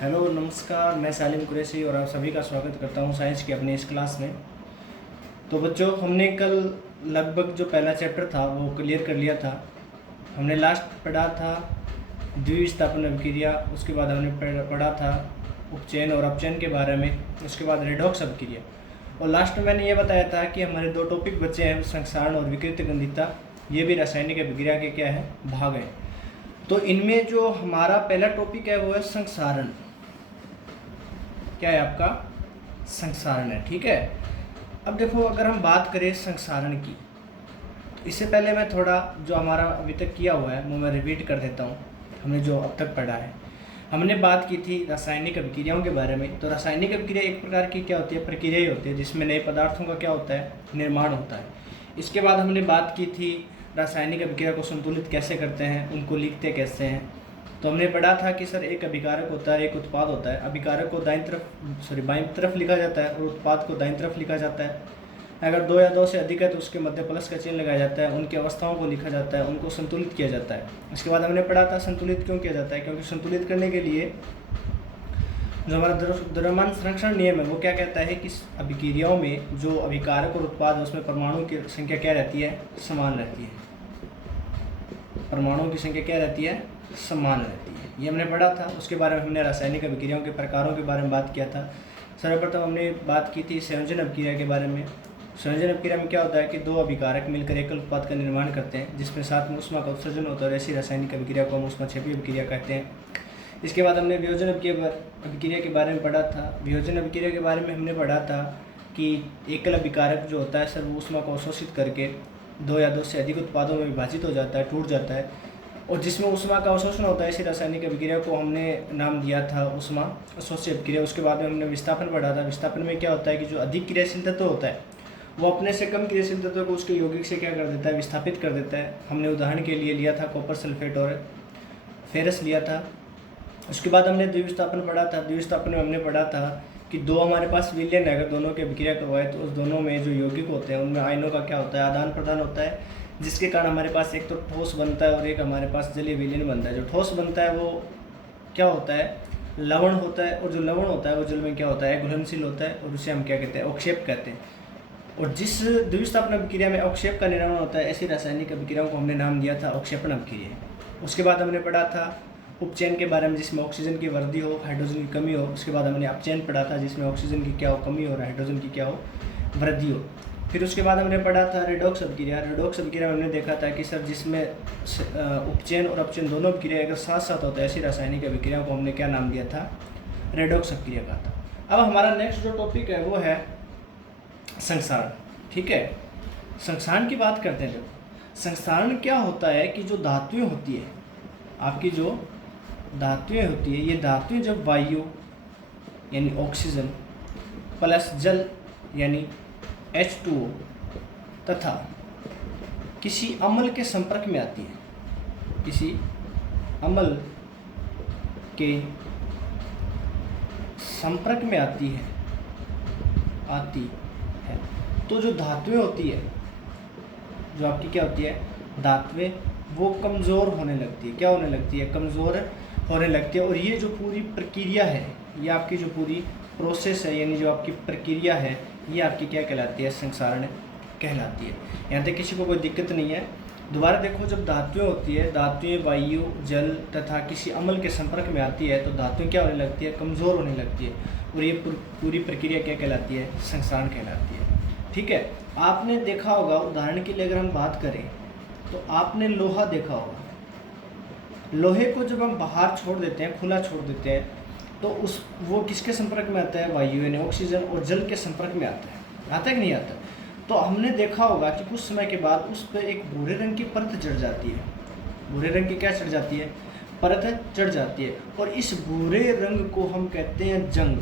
Hello नमस्कार, मैं सालिम कुरैशी और आप सभी का स्वागत करता हूं साइंस की अपनी इस क्लास में। तो बच्चों, हमने कल लगभग जो पहला चैप्टर था वो क्लियर कर लिया था। हमने लास्ट पढ़ा था द्विस्थापन अभिक्रिया, उसके बाद हमने पढ़ा था उपचयन और अपचयन के बारे में, उसके बाद रेडॉक्स अभिक्रिया, और लास्ट में मैंने ये बताया था कि हमारे दो टॉपिक बचे हैं, संक्षारण और विकृत गंधिता। ये भी रासायनिक अभिक्रिया के क्या है, भाग हैं। तो इनमें जो हमारा पहला टॉपिक है वो है संक्षारण। क्या है आपका? संक्षारण है, ठीक है। अब देखो, अगर हम बात करें संक्षारण की, तो इससे पहले मैं थोड़ा जो हमारा अभी तक किया हुआ है वो मैं रिपीट कर देता हूँ। हमने जो अब तक पढ़ा है, हमने बात की थी रासायनिक अभिक्रियाओं के बारे में। तो रासायनिक अभिक्रिया एक प्रकार की क्या होती है, प्रक्रिया ही होती है जिसमें नए पदार्थों का क्या होता है, निर्माण होता है। इसके बाद हमने बात की थी रासायनिक अभिक्रिया को संतुलित कैसे करते हैं, उनको लिखते कैसे हैं। तो हमने पढ़ा था कि सर एक अभिकारक होता है, एक उत्पाद होता है। अभिकारक को बाईं तरफ लिखा जाता है और उत्पाद को दाईं तरफ लिखा जाता है। अगर दो या दो से अधिक है तो उसके मध्य प्लस का चिन्ह लगाया जाता है। उनकी अवस्थाओं को लिखा जाता है, उनको संतुलित किया जाता है। इसके बाद हमने पढ़ा था संतुलित क्यों किया जाता है, क्योंकि संतुलित करने के लिए जो हमारा द्रव्यमान संरक्षण नियम है वो क्या कहता है कि अभिक्रियाओं में जो अभिकारक और उत्पाद है उसमें परमाणुओं की संख्या क्या रहती है, समान रहती है। परमाणुओं की संख्या क्या रहती है, समान रहती है। ये हमने पढ़ा था। उसके बारे में हमने रासायनिक अभिक्रियाओं के प्रकारों के बारे में बात किया था। सर्वप्रथम हमने बात की थी संयोजन अभिक्रिया के बारे में। संयोजन अभिक्रिया में क्या होता है कि दो अभिकारक मिलकर एकल उत्पाद का निर्माण करते हैं जिसमें साथ में ऊष्मा का उत्सर्जन होता है, और ऐसी रासायनिक अभिक्रिया को हम ऊष्माक्षेपी अभिक्रिया कहते हैं। इसके बाद हमने वियोजन अभिक्रिया के बारे में पढ़ा था। वियोजन अभिक्रिया के बारे में हमने पढ़ा था कि एकल अभिकारक जो होता है सर वो ऊष्मा को अवशोषित करके दो या दो से अधिक उत्पादों में विभाजित हो जाता है, टूट जाता है, और जिसमें ऊष्मा का अवशोषण होता है। इसी रासायनिक अभिक्रिया को हमने नाम दिया था ऊष्मा अवशोष्य अभिक्रिया। उसके बाद में हमने विस्थापन पढ़ा था। विस्थापन में क्या होता है कि जो अधिक क्रियाशील तत्व होता है वो अपने से कम क्रियाशील तत्व को उसके यौगिक से क्या कर देता है, विस्थापित कर देता है। हमने उदाहरण के लिए लिया था कॉपर सल्फेट और फेरस लिया था। उसके बाद हमने द्विविस्थापन पढ़ा था। द्विविस्थापन में हमने पढ़ा था कि दो हमारे पास विलयन है, अगर दोनों की अभिक्रिया करवाए तो उस दोनों में जो यौगिक होते हैं उनमें आयनों का क्या होता है, आदान प्रदान होता है, जिसके कारण हमारे पास एक तो ठोस बनता है और एक हमारे पास जलीय विलयन बनता है। जो ठोस बनता है वो क्या होता है, लवण होता है, और जो लवण होता है वो जल में क्या होता है, घुलनशील होता है, और उसे हम क्या कहते हैं, अवक्षेप कहते हैं। और जिस द्विविस्थापन अभिक्रिया में अवक्षेप का निर्माण होता है, ऐसी रासायनिक अभिक्रियाओं को हमने नाम दिया था अवक्षेपण अभिक्रिया। उसके बाद हमने पढ़ा था उपचयन के बारे में, जिसमें ऑक्सीजन की वृद्धि हो, हाइड्रोजन की कमी हो। उसके बाद हमने अपचयन पढ़ा था, जिसमें ऑक्सीजन की क्या हो, कमी हो, और हाइड्रोजन की क्या हो, वृद्धि हो। फिर उसके बाद हमने पढ़ा था रेडॉक्स अभिक्रिया। रेडॉक्स अभिक्रिया में हमने देखा था कि सर जिसमें उपचयन और अपचयन दोनों अभिक्रिया अगर साथ साथ होता है, ऐसी रासायनिक अभिक्रिया को हमने क्या नाम दिया था, रेडॉक्स अभिक्रिया कहा था। अब हमारा नेक्स्ट जो टॉपिक है वो है संक्षारण, ठीक है। संक्षारण की बात करते हैं। जब संक्षारण क्या होता है कि जो धातुएं होती है, आपकी जो धातुएं होती है, ये धातुएं जब वायु यानी ऑक्सीजन प्लस जल यानी H2O तथा किसी अम्ल के संपर्क में आती है, किसी अम्ल के संपर्क में आती है, तो जो धातुएं होती है, जो आपकी क्या होती है, धातुएं, वो कमज़ोर होने लगती है। क्या होने लगती है, कमज़ोर होने लगती है। और ये जो पूरी प्रक्रिया है, ये आपकी जो पूरी प्रोसेस है, यानी जो आपकी प्रक्रिया है, ये आपकी क्या कहलाती है, संक्षारण कहलाती है। यहाँ तक किसी को कोई दिक्कत नहीं है। दोबारा देखो, जब धातुएं होती है, धातुएं वायु, जल तथा किसी अम्ल के संपर्क में आती है तो धातुएं क्या होने लगती है, कमज़ोर होने लगती है, और ये पूरी प्रक्रिया क्या कहलाती है, संक्षारण कहलाती है, ठीक है। आपने देखा होगा, उदाहरण के लिए अगर हम बात करें तो आपने लोहा देखा होगा। लोहे को जब हम बाहर छोड़ देते हैं, खुला छोड़ देते हैं, तो वो किसके संपर्क में आता है, वायु यानी ऑक्सीजन और जल के संपर्क में आता है कि नहीं आता। तो हमने देखा होगा कि कुछ समय के बाद उस पर एक भूरे रंग की परत चढ़ जाती है। भूरे रंग की क्या चढ़ जाती है, परत चढ़ जाती है, और इस भूरे रंग को हम कहते हैं जंग।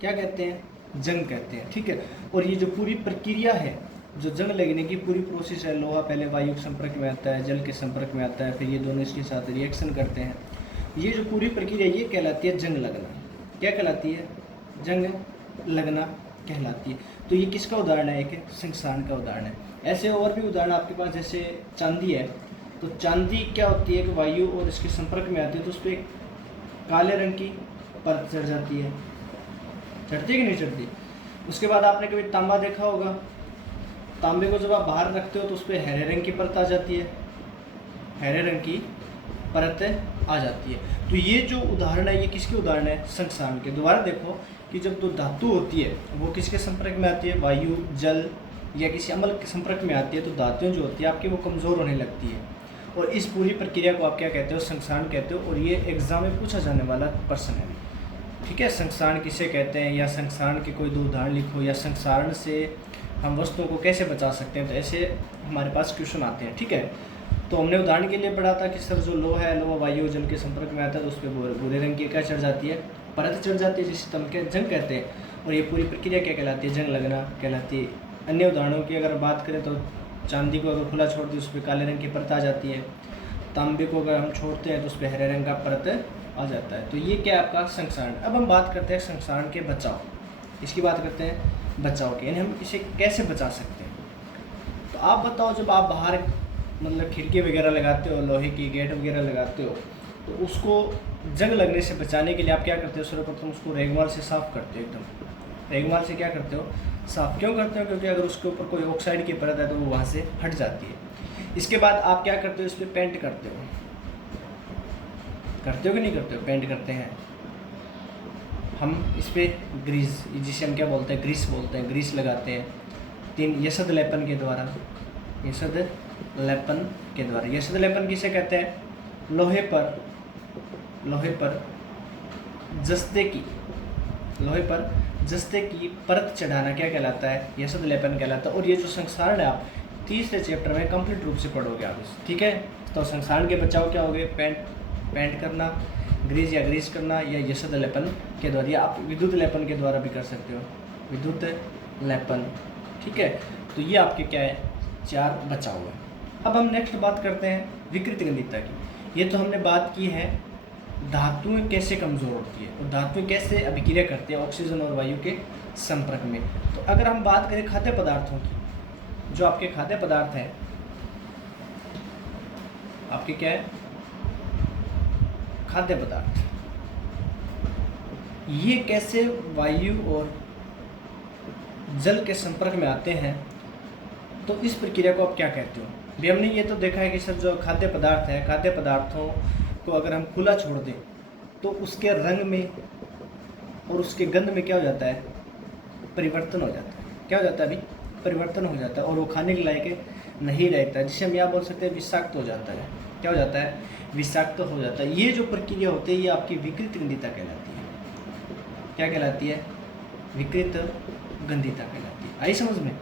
क्या कहते हैं, जंग कहते हैं, ठीक है। और ये जो पूरी प्रक्रिया है, जो जंग लगने की पूरी प्रोसेस है, लोहा पहले वायु के संपर्क में आता है, जल के संपर्क में आता है, फिर ये दोनों इसके साथ रिएक्शन करते हैं, ये जो पूरी प्रक्रिया ये कहलाती है जंग लगना। क्या कहलाती है, जंग लगना कहलाती है। तो ये किसका उदाहरण है, एक संक्षारण का उदाहरण है। ऐसे और भी उदाहरण आपके पास, जैसे चांदी है, तो चांदी क्या होती है कि वायु और इसके संपर्क में आती है तो उस पर एक काले रंग की परत चढ़ जाती है, चढ़ती है कि नहीं चढ़ती। उसके बाद आपने कभी तांबा देखा होगा, तांबे को जब आप बाहर रखते हो तो उस पर हरे रंग की परत आ जाती है, हरे रंग की परत आ जाती है। तो ये जो उदाहरण है ये किसके उदाहरण है, संक्षारण के। दोबारा देखो कि जब दो धातु होती है वो किसके संपर्क में आती है, वायु, जल या किसी अम्ल के संपर्क में आती है, तो धातुएं जो होती है आपकी वो कमज़ोर होने लगती है। और इस पूरी प्रक्रिया को आप क्या कहते हो, संक्षारण कहते हो। और ये एग्जाम में पूछा जाने वाला प्रश्न है, ठीक है। संक्षारण किसे कहते हैं, या संक्षारण के कोई दो उदाहरण लिखो, या संक्षारण से हम वस्तुओं को कैसे बचा सकते हैं, तो ऐसे हमारे पास क्वेश्चन आते हैं, ठीक है। तो हमने उदाहरण के लिए पढ़ा था कि सर जो लोहा है, लोहा वायु जल के संपर्क में आता है तो उस पर भूरे रंग की क्या चढ़ जाती है, परत चढ़ जाती है, जिसे तम के जंग कहते हैं। और ये पूरी प्रक्रिया क्या कहलाती है, जंग लगना कहलाती है। अन्य उदाहरणों की अगर बात करें तो चांदी को अगर खुला छोड़ दें उस पर काले रंग की परत आ जाती है, तांबे को अगर हम छोड़ते हैं तो उस पर हरे रंग का परत आ जाता है। तो ये क्या है आपका संक्षारण। अब हम बात करते हैं संक्षारण के बचाव, इसकी बात करते हैं बचाव की, यानी हम इसे कैसे बचा सकते हैं। तो आप बताओ, जब आप बाहर मतलब खिड़की वगैरह लगाते हो, लोहे की गेट वगैरह लगाते हो, तो उसको जंग लगने से बचाने के लिए आप क्या करते हो, सर्वप्रथम उसको रेगमाल से साफ़ करते हो, एकदम रेगमाल से क्या करते हो, साफ़ क्यों करते हो, क्योंकि अगर उसके ऊपर कोई ऑक्साइड की परत है तो वो वहाँ से हट जाती है। इसके बाद आप क्या करते हो, इस पर पेंट करते हो कि नहीं करते हो, पेंट करते हैं हम इस पर ग्रीस, जिसे हम क्या बोलते हैं, ग्रीस बोलते हैं, ग्रीस लगाते हैं 3 यशद लेपन के द्वारा, यशद लेपन के द्वारा। यशद लेपन किसे कहते हैं, लोहे पर जस्ते की परत चढ़ाना क्या कहलाता है, यशद लेपन कहलाता है। और ये जो संक्षारण है आप तीसरे चैप्टर में कंप्लीट रूप से पढ़ोगे आप इस, ठीक है। तो संक्षारण के बचाव क्या हो गए, पेंट करना, ग्रीस या ग्रीस करना, या यशद लेपन के द्वारा, या आप विद्युत लेपन के द्वारा भी कर सकते हो, विद्युत लेपन, ठीक है। तो ये आपके क्या है, 4 बचाव है। अब हम नेक्स्ट बात करते हैं विकृत गंधिता की। ये तो हमने बात की है धातुएं कैसे कमज़ोर होती है और धातुएं कैसे अभिक्रिया करती है ऑक्सीजन और वायु के संपर्क में। तो अगर हम बात करें खाद्य पदार्थों की, जो आपके खाद्य पदार्थ हैं, आपके क्या है, खाद्य पदार्थ, ये कैसे वायु और जल के संपर्क में आते हैं, तो इस प्रक्रिया को आप क्या कहते हो। भी हमने ये तो देखा है कि सर जो खाद्य पदार्थ है, खाद्य पदार्थों को अगर हम खुला छोड़ दें तो उसके रंग में और उसके गंध में क्या हो जाता है, परिवर्तन हो जाता है। क्या हो जाता है, अभी परिवर्तन हो जाता है, और वो खाने के लायक नहीं रहता है, जिसे हम यहाँ बोल सकते हैं विषाक्त हो जाता है। क्या हो जाता है, विषाक्त हो जाता है। ये जो प्रक्रिया होती है ये आपकी विकृत गंधिता कहलाती है। क्या कहलाती है, विकृत गंधिता कहलाती है। आई समझ में।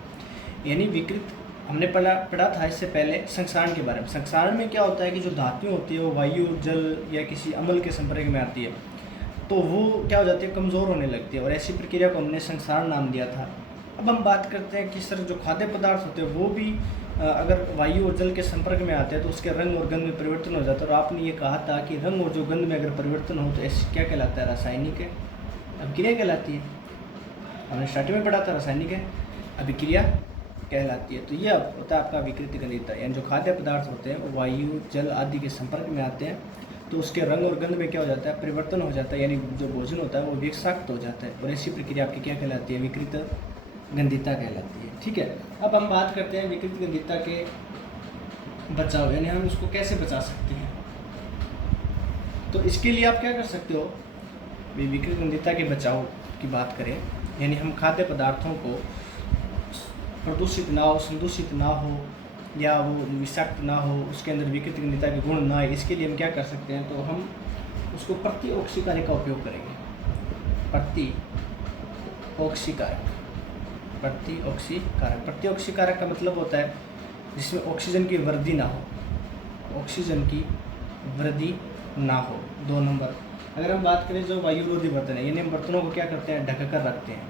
यानी विकृत हमने पढ़ा था इससे पहले संक्षारण के बारे में। संक्षारण में क्या होता है कि जो धातुएं होती है वो वायु, जल या किसी अम्ल के संपर्क में आती है तो वो क्या हो जाती है, कमज़ोर होने लगती है, और ऐसी प्रक्रिया को हमने संक्षारण नाम दिया था। अब हम बात करते हैं कि सर जो खाद्य पदार्थ होते हैं वो भी अगर वायु और जल के संपर्क में आते हैं तो उसके रंग और गंध में परिवर्तन हो जाता है। और आपने ये कहा था कि रंग और जो गंध में अगर परिवर्तन हो तो ऐसी क्या कहलाता है, रासायनिक अभिक्रिया कहलाती है। हमने स्टार्टिंग में पढ़ा था, रासायनिक अभिक्रिया कहलाती है। तो ये होता है आपका विकृत गंधिता, यानी जो खाद्य पदार्थ होते हैं वो वायु, जल आदि के संपर्क में आते हैं तो उसके रंग और गंध में क्या हो जाता है, परिवर्तन हो जाता है, यानी जो भोजन होता है वो विषाक्त हो जाता है। और ऐसी प्रक्रिया आपकी क्या कहलाती है, विकृत गंधिता कहलाती है, ठीक है। अब हम बात करते हैं विकृत गंधिता के बचाव, यानी हम उसको कैसे बचा सकते हैं। तो इसके लिए आप क्या कर सकते हो, विकृत गंधिता के बचाव की बात करें, यानी हम खाद्य पदार्थों को प्रदूषित ना हो, संदूषित ना हो, या वो विषाक्त ना हो, उसके अंदर विकृत गंधिता के गुण ना आए, इसके लिए हम क्या कर सकते हैं, तो हम उसको प्रतिऑक्सीकारक का उपयोग करेंगे। प्रतिऑक्सीकारक का मतलब होता है जिसमें ऑक्सीजन की वृद्धि ना हो, ऑक्सीजन की वृद्धि ना हो। 2 नंबर, अगर हम बात करें जो वायुरोधी बर्तन है, यानी हम बर्तनों को क्या करते हैं, ढक कर रखते हैं।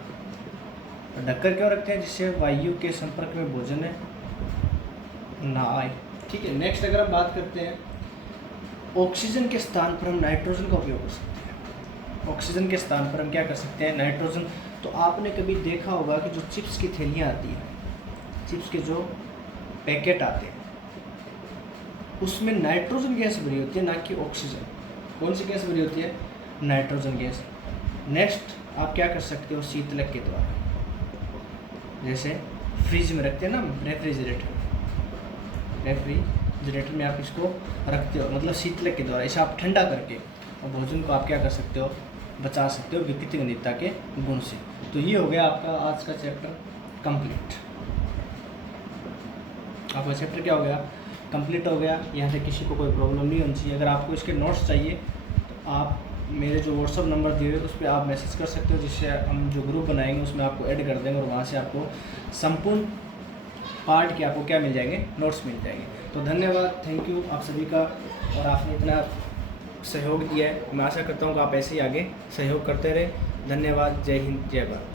ढककर क्यों रखते हैं, जिससे वायु के संपर्क में भोजन ना आए, ठीक है। नेक्स्ट अगर हम बात करते हैं ऑक्सीजन के स्थान पर हम नाइट्रोजन का उपयोग कर सकते हैं। ऑक्सीजन के स्थान पर हम क्या कर सकते हैं, नाइट्रोजन। तो आपने कभी देखा होगा कि जो चिप्स की थैलियाँ आती हैं, चिप्स के जो पैकेट आते हैं उसमें नाइट्रोजन गैस भरी होती है, ना कि ऑक्सीजन। कौन सी गैस भरी होती है, नाइट्रोजन गैस। नेक्स्ट आप क्या कर सकते हो शीतलक के द्वारा, जैसे फ्रिज में रखते हैं ना रेफ्रिजरेटर में आप इसको रखते हो, मतलब शीतलक के द्वारा इसे आप ठंडा करके और भोजन को आप क्या कर सकते हो, बचा सकते हो विकृति गंधिता के गुण से। तो ये हो गया आपका आज का चैप्टर कंप्लीट। आपका चैप्टर क्या हो गया, कंप्लीट हो गया। यहाँ से किसी को कोई प्रॉब्लम नहीं होनी चाहिए। अगर आपको इसके नोट्स चाहिए तो आप मेरे जो व्हाट्सअप नंबर दिए हुए उस पर आप मैसेज कर सकते हो, जिससे हम जो ग्रुप बनाएंगे उसमें आपको ऐड कर देंगे और वहाँ से आपको संपूर्ण पार्ट के आपको क्या मिल जाएंगे, नोट्स मिल जाएंगे। तो धन्यवाद, थैंक यू आप सभी का, और आपने इतना सहयोग दिया है। मैं आशा करता हूँ कि आप ऐसे ही आगे सहयोग करते रहे। धन्यवाद, जय हिंद, जय भारत।